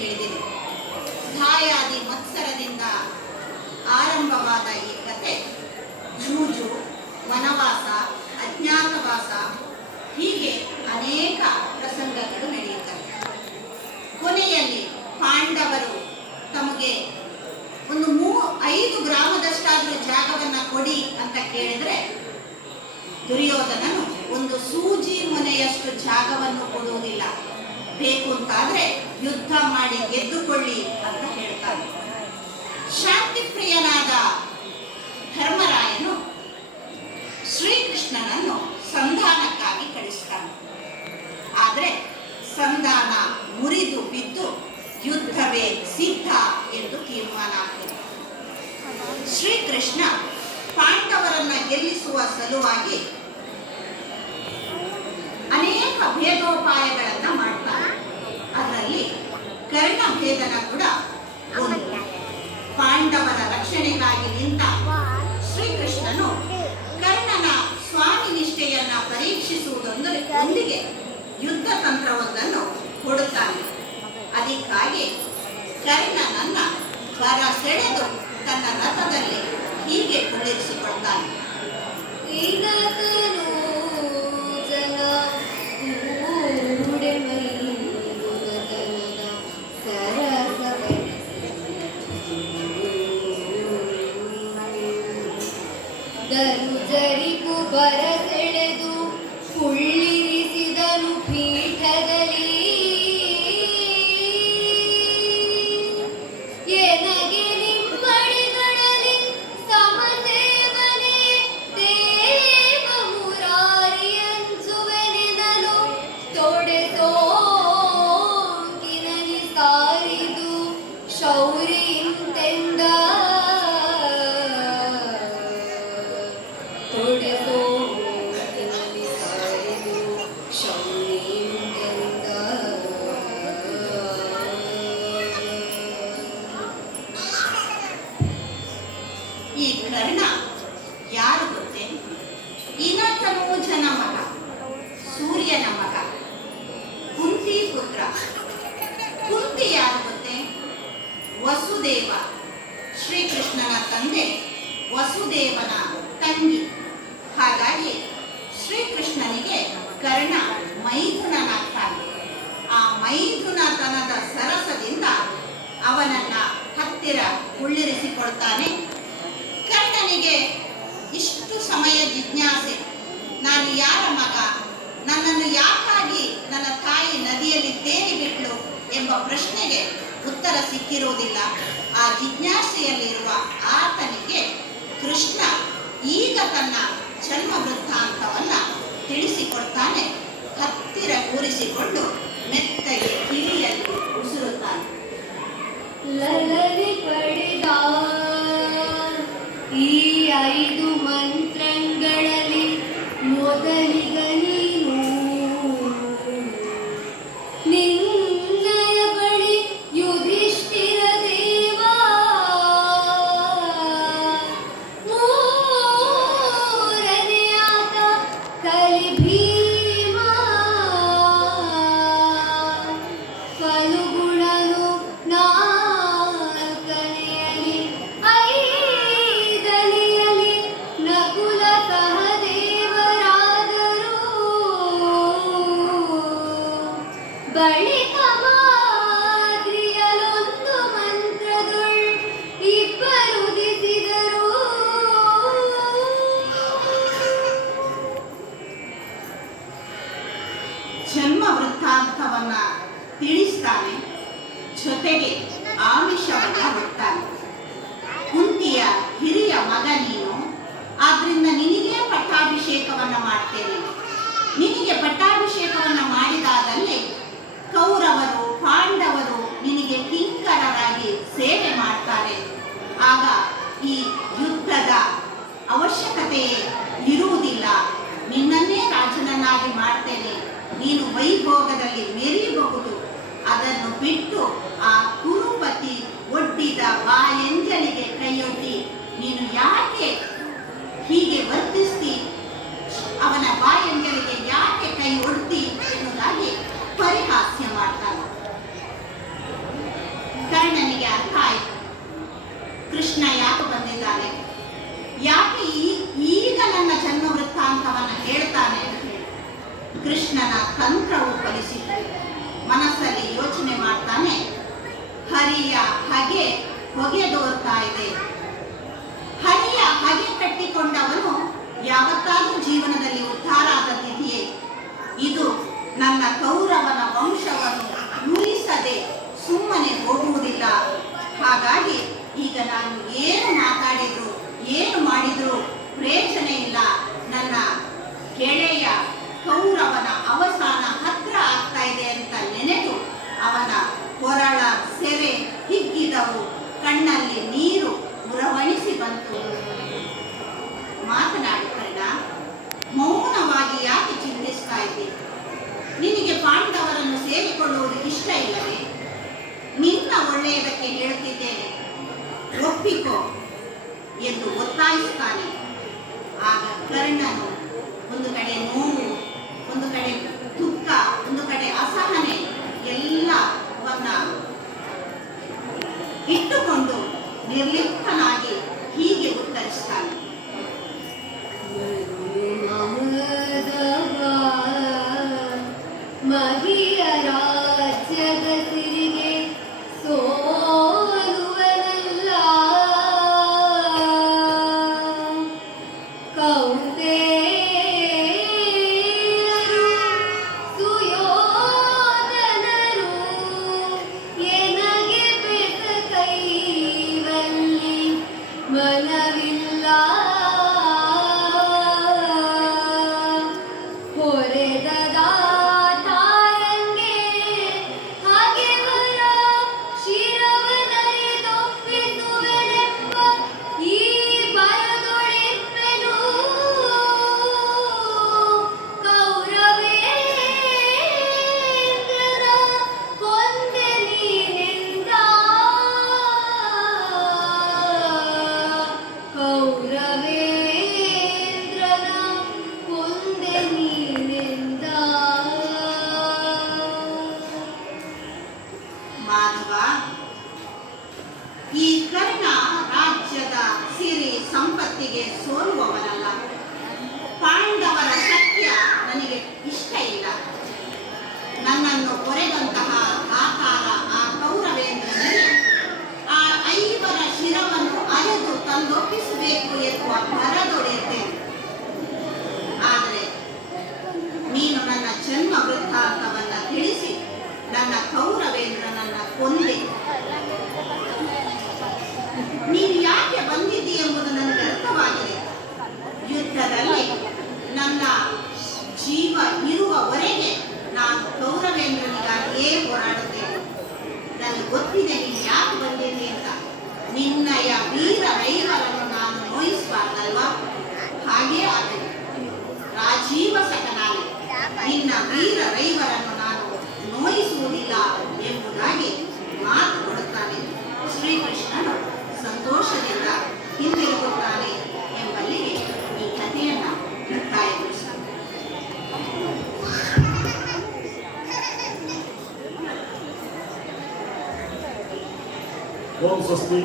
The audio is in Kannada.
ತಿಳಿದಿದೆ. ಧಾಯಾದಿ ಮತ್ಸರದಿಂದ ಆರಂಭವಾದ ಈ ಕತೆ ಜೂಜು, ವನವಾಸ, ಅಜ್ಞಾತವಾಸ ಹೀಗೆ ಅನೇಕ ಪ್ರಸಂಗಗಳು ನಡೆಯುತ್ತವೆ. ಕೊನೆಯಲ್ಲಿ ಪಾಂಡವರು ತಮಗೆ ಒಂದು 5 ಗ್ರಾಮದಷ್ಟಾದರೂ ಜಾಗವನ್ನು ಕೊಡಿ ಅಂತ ಕೇಳಿದ್ರೆ ದುರ್ಯೋಧನನು ಒಂದು ಸೂಜಿ ಮೊನೆಯಷ್ಟು ಜಾಗವನ್ನು ಕೊಡುವುದಿಲ್ಲ, ಬೇಕು ಅಂತಾದ್ರೆ ಯುದ್ಧ ಮಾಡಿ ಗೆದ್ದುಕೊಳ್ಳಿ ಅಂತ ಹೇಳ್ತಾನೆ. ಶಾಂತಿಪ್ರಿಯನಾದ ಧರ್ಮರಾಯನು ಶ್ರೀಕೃಷ್ಣನನ್ನು ಸಂಧಾನಕ್ಕಾಗಿ ಕಳಿಸ್ತಾನೆ. ಆದರೆ ಸಂಧಾನ ಮುರಿದು ಬಿದ್ದು ಯುದ್ಧವೇ ಸಿದ್ಧ ಎಂದು ತೀರ್ಮಾನ ಆಗ್ತದೆ. ಶ್ರೀಕೃಷ್ಣ ಪಾಂಡವರನ್ನ ಗೆಲ್ಲಿಸುವ ಸಲುವಾಗಿ ಅನೇಕ ಭೇದೋಪಾಯಗಳನ್ನ ಮಾಡ್ತಾನೆ. ಅದರಲ್ಲಿ ಕರ್ಣಭೇದನ ಕೂಡ ಒಂದು. ಪಾಂಡವರ ರಕ್ಷಣೆಗಾಗಿ ನಿಂತ ಶ್ರೀಕೃಷ್ಣನು ಕರ್ಣನ ಸ್ವಾಮಿ ನಿಷ್ಠೆಯನ್ನ ಪರೀಕ್ಷಿಸುವುದೊಂದಿಗೆ ಯುದ್ಧ ತಂತ್ರವೊಂದನ್ನು ಕೊಡುತ್ತಾನೆ. ಅದಕ್ಕಾಗಿ ಕರ್ಣನನ್ನ ಬರ ಸೆಳೆದು ತನ್ನ ರಥದಲ್ಲಿ ಹೀಗೆ ಕುಳ್ಳಿರಿಸಿಕೊಳ್ತಾನೆ. ಧನುಜರಿಗೂ ಬರಸೆಳೆದು ಕುಳ್ಳಿರಿಸಿದನು ಪೀಠದಲ್ಲಿ. ಎನಗೆ ನಿಮ್ಮಡಿಗಳಲ್ಲಿ ಸಮಸೇವನೆ ದೇವ ಮುರಾರಿಯಂಚುವೆನೆನಲು ತೊಡೆಸೋಂಕಿನನಿ ಸಾರಿದು ಶೌರ್ಯಿಂತೆಂದ. ಈ ಕರ್ಣ ಯಾರು ಗೊತ್ತೇ? ಇನತನೂಜನ ಮಗ, ಸೂರ್ಯನ ಮಗ, ಕುಂತಿ ಪುತ್ರ. ಕುಂತಿ ಯಾರು ಗೊತ್ತೇ? ವಸುದೇವ, ಶ್ರೀಕೃಷ್ಣನ ತಂದೆ ವಸುದೇವನ ತಂಗಿ. ಹಾಗಾಗಿ ಶ್ರೀಕೃಷ್ಣನಿಗೆ ಕರ್ಣ ಮೈಥುನನಾಗ್ತಾನೆ. ಆ ಮೈಥುನತನದ ಸರಸದಿಂದ ಅವನನ್ನ ಹತ್ತಿರ ಕುಳ್ಳಿರಿಸಿಕೊಳ್ತಾನೆ. ಕರ್ಣನಿಗೆ ಇಷ್ಟು ಸಮಯ ಜಿಜ್ಞಾಸೆ, ನಾನು ಯಾರ ಮಗ, ನನ್ನನ್ನು ಯಾಕಾಗಿ ನನ್ನ ತಾಯಿ ನದಿಯಲ್ಲಿ ತೇಲಿ ಬಿಟ್ಲು ಎಂಬ ಪ್ರಶ್ನೆಗೆ ಉತ್ತರ ಸಿಕ್ಕಿರುವುದಿಲ್ಲ. ಆ ಜಿಜ್ಞಾಸೆಯಲ್ಲಿರುವ ಆತನಿಗೆ ಕೃಷ್ಣ ಈಗ ತನ್ನ ಜನ್ಮ ವೃತ್ತಾಂತವನ್ನ ತಿಳಿಸಿಕೊಡ್ತಾನೆ. ಹತ್ತಿರ ಕೂರಿಸಿಕೊಂಡು ಮೆತ್ತಗೆ ಕಿವಿಯಲ್ಲಿ ಉಸಿರುತ್ತಾನೆ. ಲಲನೆ ಪಡೆದ ಈ 5 ಮಂತ್ರಗಳಲ್ಲಿ ಮೊದಲಿಗ ನೀನು ನಿನ್ನಯ ಬಳಿ ಯುಧಿಷ್ಠಿರ ದೇವ, ಮೂರನೆಯಾತ ಕಲಿ ಭೀಮ, ಫಲುಗುಣನು ನಾಲ್ಕನೆಯಲಿ, 5ನೆಯಲಿ ನಕುಲ ಸಹದೇವರಾದರು. ಬಳಿಕ ಮಾದ್ರಿಯಲೊಂದು ಮಂತ್ರದೊಳ್ ಇಬ್ಬರುದಿಸಿದರು. ಜನ್ಮ ವೃತ್ತಾಂತವನ್ನ ತಿಳಿಸ್ತಾನೆ, ಜೊತೆಗೆ ಆಮಿಷವನ್ನ ಬಿಡ್ತಾನೆ. ಕುಂತಿಯ ಹಿರಿಯ ಮಗ ನೀನು, ಆದ್ರಿಂದ ನಿನಗೆ ಪಟ್ಟಾಭಿಷೇಕವನ್ನ ಮಾಡ್ತೇನೆ. ನಿನಗೆ ಪಟ್ಟಾಭಿಷೇಕವನ್ನ ಮಾಡಿದಾದಲ್ಲಿ ಕೌರವರು ಪಾಂಡವರು ನಿನಗೆ ಕಿಂಕರರಾಗಿ ಸೇವೆ ಮಾಡ್ತಾರೆ. ಆಗ ಈ ಯುದ್ಧದ ಅವಶ್ಯಕತೆಯೇ ಇರುವುದಿಲ್ಲ. ನಿನ್ನನ್ನೇ ರಾಜನನ್ನಾಗಿ ಮಾಡ್ತೇನೆ. ನೀನು ವೈಭೋಗದಲ್ಲಿ ಮೆರೆಯಬಹುದು. ಅದನ್ನು ಬಿಟ್ಟು ಆ ಕುರುಪತಿ ಒಡ್ಡಿದ ಬಾಯಂಜಲಿಗೆ ಕೈಯೊಡ್ಡಿ ನೀನು ಯಾಕೆ ಹೀಗೆ ವರ್ತಿಸ್ತಿ, ಅವನ ಬಾಯಂಜಲಿಗೆ ಯಾಕೆ ಕೈ ಒಡ್ತಿ ಎನ್ನುವುದಾಗಿ ಪರಿಹಾಸ್ಯ ಮಾಡ್ತಾನೆ. ಕರ್ಣನ ತಂತ್ರವು ಫಲಿಸಿತು. ಮನಸ್ಸಲ್ಲಿ ಯೋಚನೆ ಮಾಡ್ತಾನೆ, ಹರಿಯ ಹಗೆ ಹೊಗೆದೋರ್ತಾ ಇದೆ. ಹರಿಯ ಹಗೆ ಕಟ್ಟಿಕೊಂಡವನು ಯಾವತ್ತಾದ್ರೂ ಜೀವನದಲ್ಲಿ ಉದ್ಧಾರ ಆದದ್ದಿದೆಯೇ? ಇದು ನನ್ನ ಕೌರವನ ವಂಶವನ್ನು ಉಳಿಸದೆ ಸುಮ್ಮನೆ ಹೋಗುವುದಿಲ್ಲ. ಹಾಗಾಗಿ ಈಗ ನಾನು ಏನು ಮಾತಾಡಿದ್ರು ಏನು ಮಾಡಿದ್ರು ಪ್ರಯೋಜನ ಇಲ್ಲ. ನನ್ನ ಗೆಳೆಯ ಕೌರವನ ಅವಸಾನ ಹತ್ರ ಆಗ್ತಾ ಇದೆ ಅಂತ ನೆನೆದು ಅವನ ಕೊರಳ ಸೆರೆ ಹಿಗ್ಗಿದವು. ಕಣ್ಣಲ್ಲಿ ನೀರು ಉರವಣಿಸಿ ಬಂತು. ಮಾತನಾಡಿ ಕರ್ಣ, ಮೌನವಾಗಿ ಯಾಕೆ ಚಿಂತಿಸ್ತಾ ಇದ್ದೆ? ನಿನಗೆ ಪಾಂಡವರನ್ನು ಸೇರಿಕೊಳ್ಳುವುದು ಇಷ್ಟ ಇಲ್ಲವೇ? ನಿನ್ನ ಒಳ್ಳೆಯದಕ್ಕೆ ಹೇಳುತ್ತಿದ್ದೇನೆ, ಒಪ್ಪಿಕೋ ಎಂದು ಒತ್ತಾಯಿಸುತ್ತಾನೆ. ಆಗ ಕರ್ಣನು ಒಂದು ಕಡೆ ನೋವು, ಒಂದು ಕಡೆ ದುಃಖ, ಒಂದು ಕಡೆ ಅಸಹನೆ ಎಲ್ಲವನ್ನ ಇಟ್ಟುಕೊಂಡು ನಿರ್ಲಿಪ್ತನಾಗಿ ಹೀಗೆ ಉತ್ತರಿಸ್ತಾನೆ. ಮಹಿಯ ರಾಜ್ಯದ ಸಿರಿಗೆ ಸೋಲುವನಲ್ಲ. ಕೌಂತೆಯರು ಸುಯೋಧನರು ಎನಗೆ ಬೆಸ ಕೈವಲ್ಲಿ ಮನವಿಲ್ಲ. ಹೊರೆದದ ತಾರಂಗೆ ಹಾಗೆವರ ಶಿರವನರಿದೊಪ್ಪಿಸುವೆನೆಂಬ ಈ ಬರದೊಳಿಪ್ಪೆನು. ಕೌರವೇಂದ್ರನ ಕೊಂದೆ ನೀನೆಂದ. ಕೌರವೇಂದ್ರನ ಕೊಂದೆ ನೀನೆಂದ. ಮಾಧವ, ಈ ಕರ್ಣ ರಾಜ್ಯದ ಸಿರಿ ಸಂಪತ್ತಿಗೆ ಸೋಲುವವನಲ್ಲ. ಪಾಂಡವರ ಸತ್ಯ ನನಗೆ ಇಷ್ಟ ಇಲ್ಲ. ನನ್ನನ್ನು ಕೊರೆದಂತಹ ಆಕಾರ ಆ ಕೌರವೇಂದ್ರನಿಗೆ ಆ 5 ಶಿರವನ್ನು ಅರೆದು ತಂದೊಪ್ಪಿಸಬೇಕು ಎನ್ನುವ ಭರದೊಡೆಯುತ್ತೇನೆ. ಆದರೆ ನೀನು ನನ್ನ ಜನ್ಮ ವೃತ್ತಾಂತವನ್ನ ತಿಳಿಸಿ ನನ್ನ ಕೌರವೇಂದ್ರನನ್ನ ಕೊಂದೆ. ನೀನು ಯಾಕೆ ಬಂದಿದ್ದಿ ಎಂಬುದು ನನಗೆ ಅರ್ಥವಾಗಿದೆ. ಯುದ್ಧದಲ್ಲಿ ನನ್ನ ಜೀವ ಇರುವವರೆಗೆ ನಾನು ಕೌರವೇಂದ್ರನಿಗಾಗಿಯೇ ಹೋರಾಡುತ್ತೇನೆ. ನನಗೆ ಗೊತ್ತಿದೆ ನೀನು ಯಾಕೆ ಬಂದಿದ್ದಿ ಅಂತ. ನಿನ್ನಯ ವೀರ ರೈವರನ್ನು ನಾನು ನೋಯಿಸಬಾರ್ದಲ್ವಾ? ಹಾಗೇ ಆಗಲಿ. ರಾಜೀವ ಸಕನಾಗಿ ನಿನ್ನ ವೀರ ರೈವರನ್ನು ನಾನು ನೋಯಿಸುವುದಿಲ್ಲ ಎಂಬುದಾಗಿ ಮಾತು ಕೊಡುತ್ತಾನೆ. ಶ್ರೀಕೃಷ್ಣನು ಸಂತೋಷದಿಂದ ಹಿಂದಿರುಗುತ್ತಾನೆ ಎಂಬಲ್ಲಿಗೆ ಈ ಕಥೆಯನ್ನ ಮುಕ್ತಾಯಗೊಳಿಸುತ್ತಾನೆ. ಓಂ ಸ್ವಸ್ತಿ.